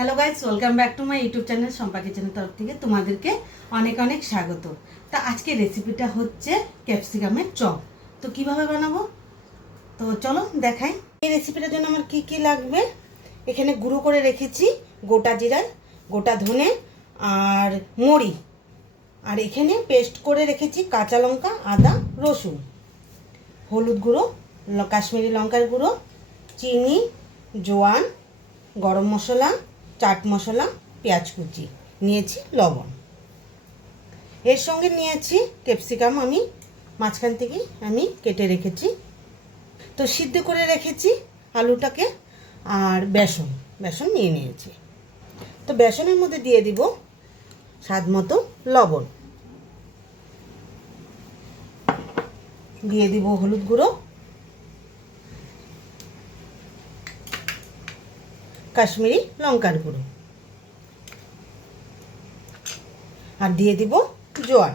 Hello guys, welcome back to my YouTube channel Shampa কিচেনের তরফ থেকে তোমাদেরকে অনেক অনেক স্বাগত। তা আজকে রেসিপিটা হচ্ছে ক্যাপসিকামের চপ। তো কিভাবে বানাবো তো চলো দেখাই। এই রেসিপিটার জন্য আমার কি কি লাগবে, এখানে গুঁড়ো করে রেখেছি গোটা জিরা, গোটা ধনে আর মরি, আর এখানে পেস্ট করে রেখেছি কাঁচা লঙ্কা, আদা, রসুন, হলুদ গুঁড়ো, কাশ্মীরি লঙ্কার গুঁড়ো, চিনি, জোয়ান, গরম মশলা, চাট মশলা, পেঁয়াজ কুচি, নিয়েছি লবণ। এর সঙ্গে নিয়েছি ক্যাপসিকাম, আমি মাঝখান থেকে কেটে রেখেছি। তো সিদ্ধ করে রেখেছি আলুটাকে, আর বেসন নিয়ে নিয়েছি। তো বেসনের মধ্যে দিয়ে দিব স্বাদ মতো লবণ, দিয়ে দিব হলুদ গুঁড়ো, কাশ্মীরি লঙ্কার গুঁড়ো, আর দিয়ে দিব জোয়ান।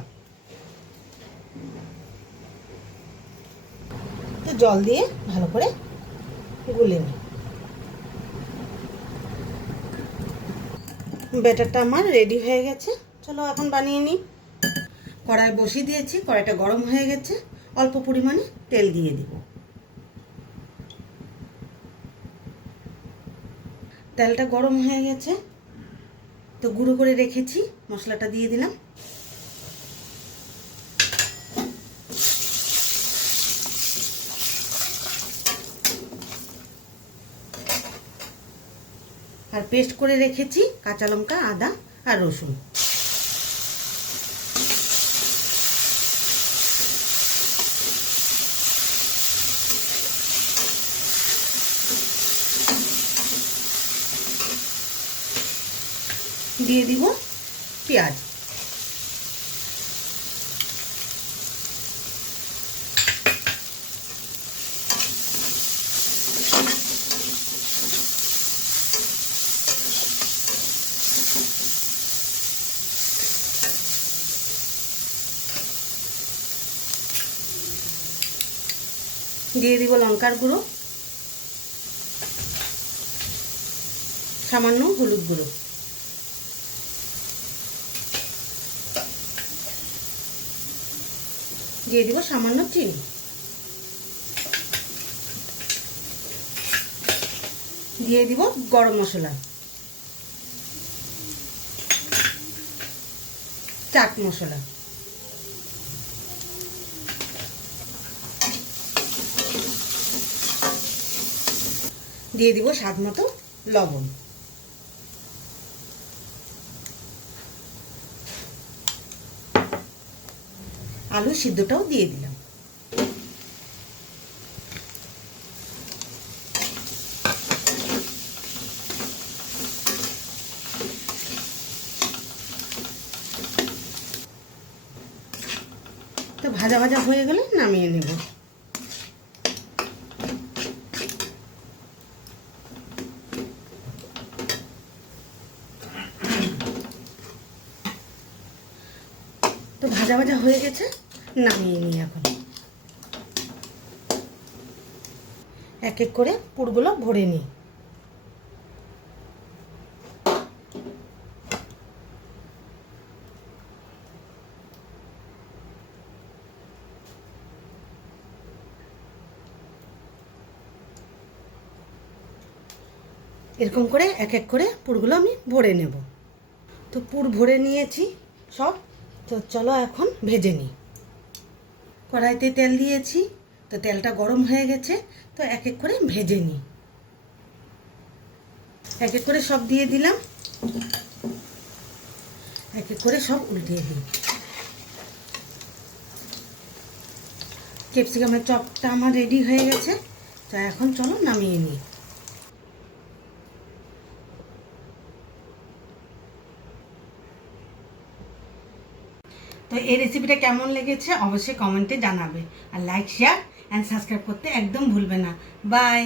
তো জল দিয়ে ভালো করে গুলে নিই। ব্যাটারটা আমার রেডি হয়ে গেছে, চলো এখন বানিয়ে নিই। কড়াই বসিয়ে দিয়েছি, কড়াইটা গরম হয়ে গেছে, অল্প পরিমাণে তেল দিয়ে দিব। তেলটা গরম হয়ে গেছে, তো গুঁড়ো করে রেখেছি মশলাটা দিয়ে দিলাম। আর পেস্ট করে রেখেছি কাঁচা লঙ্কা, আদা আর রসুন। দিয়ে দিব পেঁয়াজ, দিয়ে দিব লঙ্কার গুঁড়ো, সামান্য হলুদ গুঁড়ো, দিয়ে দিব সামান্য চিনি, দিয়ে দিব গরম মশলা, চাট মশলা, দিয়ে দিব স্বাদ মতো লবণ। আলু সিদ্ধটাও দিয়ে দিলাম। তো ভাজা ভাজা হয়ে গেলে নামিয়ে নেব। তো ভাজা ভাজা হয়ে গেছে, নামিয়ে নিই। এখন এক এক করে পুরগুলো ভরে নিই। এরকম করে এক এক করে পুরগুলো আমি ভরে নেব। তো পুর ভরে নিয়েছি সব, তো চলো এখন ভেজে নিই। কড়াইতে তেল দিয়েছি, তো তেলটা গরম হয়ে গেছে, তো এক এক করে ভেজে নিই। এক এক করে সব দিয়ে দিলাম, এক এক করে সব উল্টিয়ে দিই। ক্যাপসিকামের চপটা আমার রেডি হয়ে গেছে, তো এখন চলো নামিয়ে নিই। তো এই রেসিপিটা কেমন লেগেছে অবশ্যই কমেন্টে জানাবে, আর লাইক, শেয়ার অ্যান্ড সাবস্ক্রাইব করতে একদম ভুলবে না। বাই।